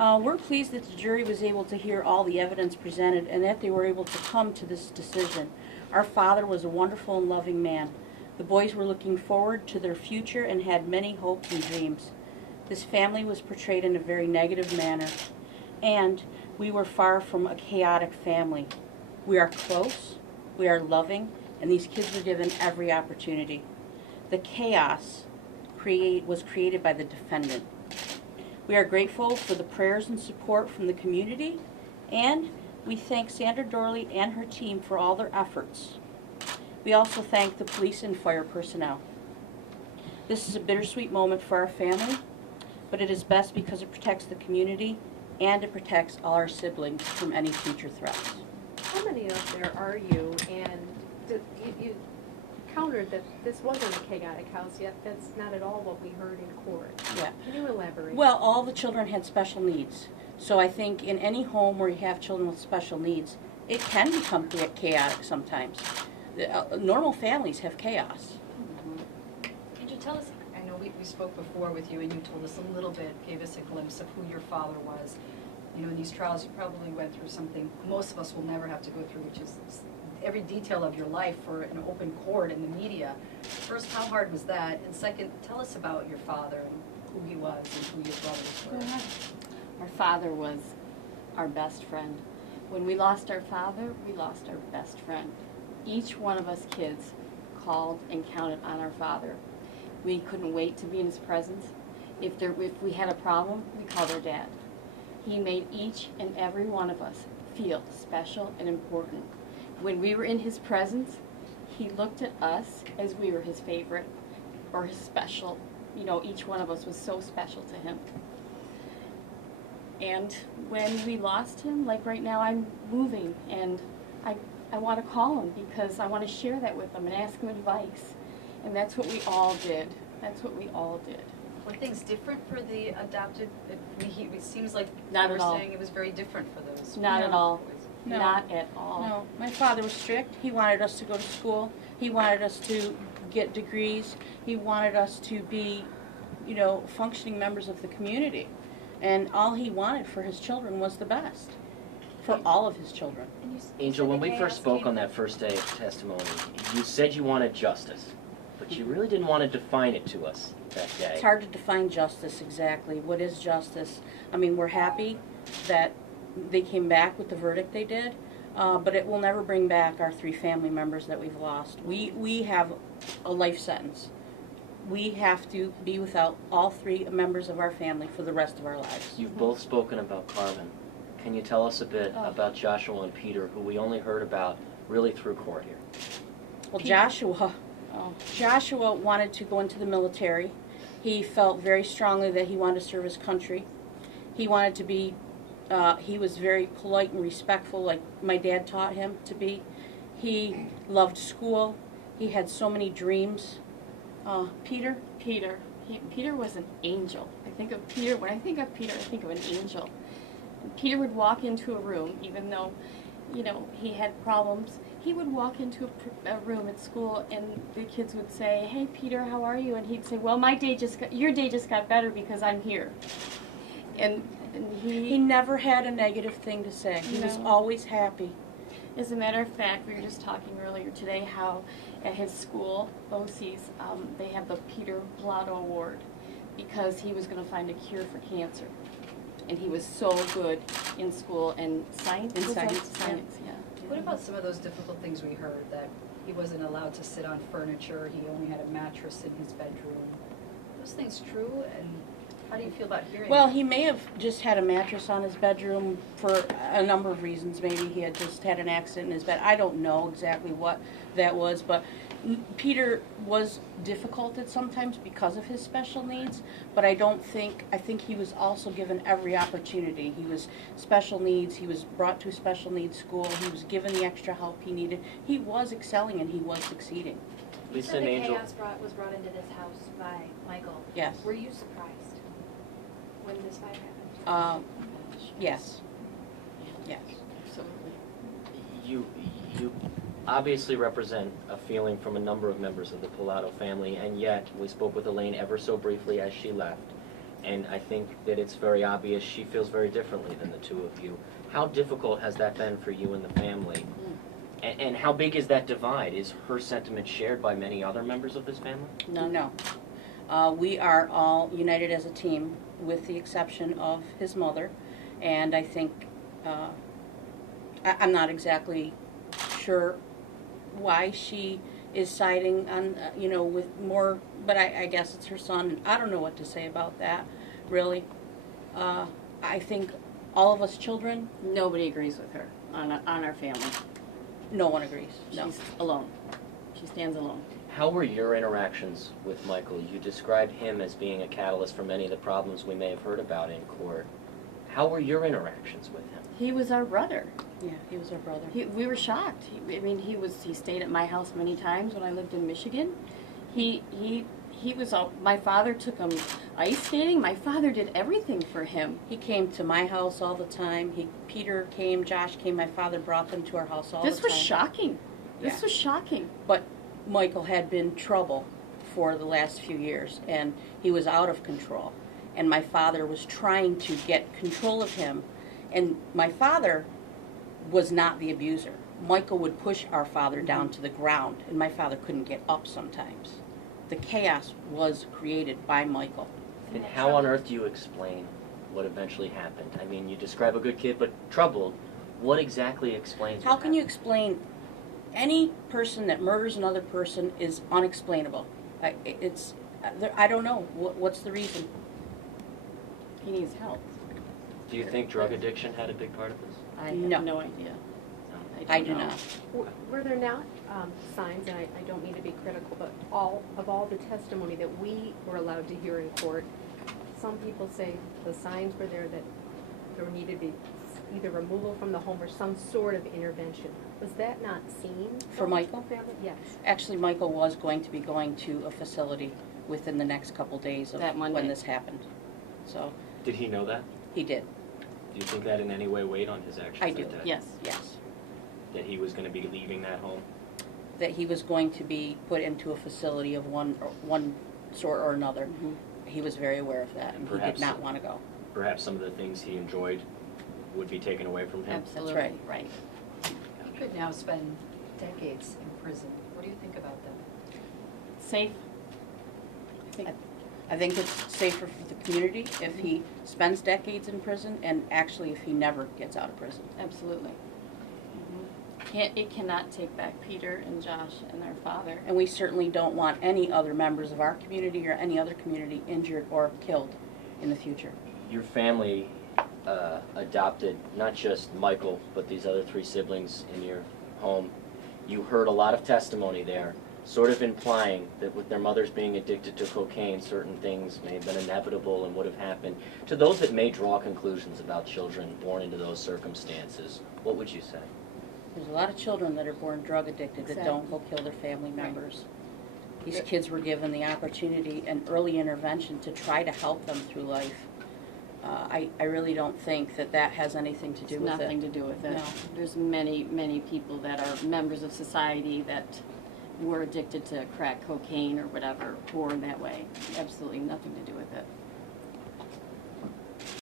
We're pleased that the jury was able to hear all the evidence presented and that they were able to come to this decision. Our father was a wonderful and loving man. The boys were looking forward to their future and had many hopes and dreams. This family was portrayed in a very negative manner, and we were far from a chaotic family. We are close, we are loving, and these kids were given every opportunity. The chaos was created by the defendant. We are grateful for the prayers and support from the community, and we thank Sandra Dorley and her team for all their efforts. We also thank the police and fire personnel. This is a bittersweet moment for our family, but it is best because it protects the community and it protects all our siblings from any future threats. How many of there are you? And you countered that this wasn't a chaotic house, yet that's not at all what we heard in court. Yeah. Can you elaborate? Well, all the children had special needs. So I think in any home where you have children with special needs, it can become chaotic sometimes. Normal families have chaos. Could you tell us, I know we spoke before with you and you told us a little bit, gave us a glimpse of who your father was. You know, in these trials you probably went through something most of us will never have to go through, which is every detail of your life for an open court in the media. First, how hard was that? And second, tell us about your father and who he was and who your brothers were. Our father was our best friend. When we lost our father, we lost our best friend. Each one of us kids called and counted on our father. We couldn't wait to be in his presence. If we had a problem, we called our dad. He made each and every one of us feel special and important. When we were in his presence, he looked at us as we were his favorite or his special. You know, each one of us was so special to him. And when we lost him, like right now, I'm moving and I want to call him because I want to share that with him and ask him advice. And that's what we all did. That's what we all did. Were things different for the adopted? It seems like Not you at were all. saying it was very different for those. Not at all. No. Not at all. No, my father was strict. He wanted us to go to school. He wanted us to get degrees. He wanted us to be, you know, functioning members of the community. And all he wanted for his children was the best. For all of his children. Angel, when we first spoke on that first day of testimony, you said you wanted justice, but you really didn't want to define it to us that day. It's hard to define justice exactly. What is justice? I mean, we're happy that they came back with the verdict they did, but it will never bring back our 3 family members that we've lost. We have a life sentence. We have to be without all 3 members of our family for the rest of our lives. You've both spoken about Carmen. Can you tell us a bit about Joshua and Peter, who we only heard about really through court here? Well, Joshua wanted to go into the military. He felt very strongly that he wanted to serve his country. He wanted to be, he was very polite and respectful, like my dad taught him to be. He loved school. He had so many dreams. Peter? Peter was an angel. I think of Peter, when I think of Peter, I think of an angel. And Peter would walk into a room, even though, you know, he had problems. He would walk into a room at school and the kids would say, "Hey Peter, how are you?" And he'd say, "Well, your day just got better because I'm here." And He never had a negative thing to say. He was always happy. As a matter of fact, we were just talking earlier today how at his school, OC's, they have the Peter Pilato Award because he was going to find a cure for cancer. And he was so good in school and science. Science, yeah. What about some of those difficult things we heard, that he wasn't allowed to sit on furniture, he only had a mattress in his bedroom? Are those things true, and how do you feel about hearing Well, that? he may have just had a mattress on his bedroom for a number of reasons. Maybe he had just had an accident in his bed. I don't know exactly what that was, but Peter was difficult at sometimes because of his special needs, but I think he was also given every opportunity. He was special needs, he was brought to a special needs school, he was given the extra help he needed. He was excelling and he was succeeding. You said the chaos was brought into this house by Michael. Yes. Were you surprised when this fire happened? Yes. Yes. Absolutely. You obviously represent a feeling from a number of members of the Pilato family, and yet we spoke with Elaine ever so briefly as she left, And I think that it's very obvious she feels very differently than the two of you. How difficult has that been for you and the family? And how big is that divide? Is her sentiment shared by many other members of this family? No. We are all united as a team, with the exception of his mother. And I think, I'm not exactly sure why she is siding on, with more, but I guess it's her son, and I don't know what to say about that, really. I think all of us children, Nobody agrees with her on our family. no one agrees, no. She's alone. She stands alone. How were your interactions with Michael? You described him as being a catalyst for many of the problems we may have heard about in court. How were your interactions with him? He was our brother. Yeah, he was our brother. We were shocked. He stayed at my house many times when I lived in Michigan. He was my father took him ice skating. My father did everything for him. He came to my house all the time. Peter came, Josh came, my father brought them to our house all the time. This was shocking. This Yeah. was shocking. But Michael had been trouble for the last few years, and he was out of control. And my father was trying to get control of him. And my father was not the abuser. Michael would push our father down to the ground, and my father couldn't get up sometimes. The chaos was created by Michael. And how on earth do you explain what eventually happened? I mean, you describe a good kid, but troubled. What exactly explains How what can you happened? explain any person that murders another person is unexplainable? I don't know. What's the reason? He needs help. Do you think drug addiction had a big part of this? I have No. no idea. I don't do know. not. Were there not signs, and I don't mean to be critical, but all the testimony that we were allowed to hear in court, some people say the signs were there that there needed to be either removal from the home or some sort of intervention. Was that not seen? For from Michael? the family? Yes. Actually, Michael was going to be going to a facility within the next couple days of That Monday. when this happened. So, Did he know that? he did. Do you think that in any way weighed on his actions I do. that day? Yes. Yes. That he was going to be leaving that home? That he was going to be put into a facility of one sort or another. Mhm. He was very aware of that, and he did Perhaps- not want to go. Perhaps some of the things he enjoyed would be taken away from him? Absolutely. right. He could now spend decades in prison. What do you think about that? Safe. I think it's safer for the community if he spends decades in prison, and actually if he never gets out of prison. Absolutely. It cannot take back Peter and Josh and their father. And we certainly don't want any other members of our community or any other community injured or killed in the future. Your family adopted not just Michael, but these other three siblings in your home. You heard a lot of testimony there, sort of implying that with their mothers being addicted to cocaine, certain things may have been inevitable and would have happened. To those that may draw conclusions about children born into those circumstances, what would you say? There's a lot of children that are born drug addicted that don't go kill their family members. These kids were given the opportunity and early intervention to try to help them through life. I really don't think that has anything to do It's with it. nothing to do with it. No. There's many, many people that are members of society that were addicted to crack cocaine or whatever, born that way. Absolutely nothing to do with it.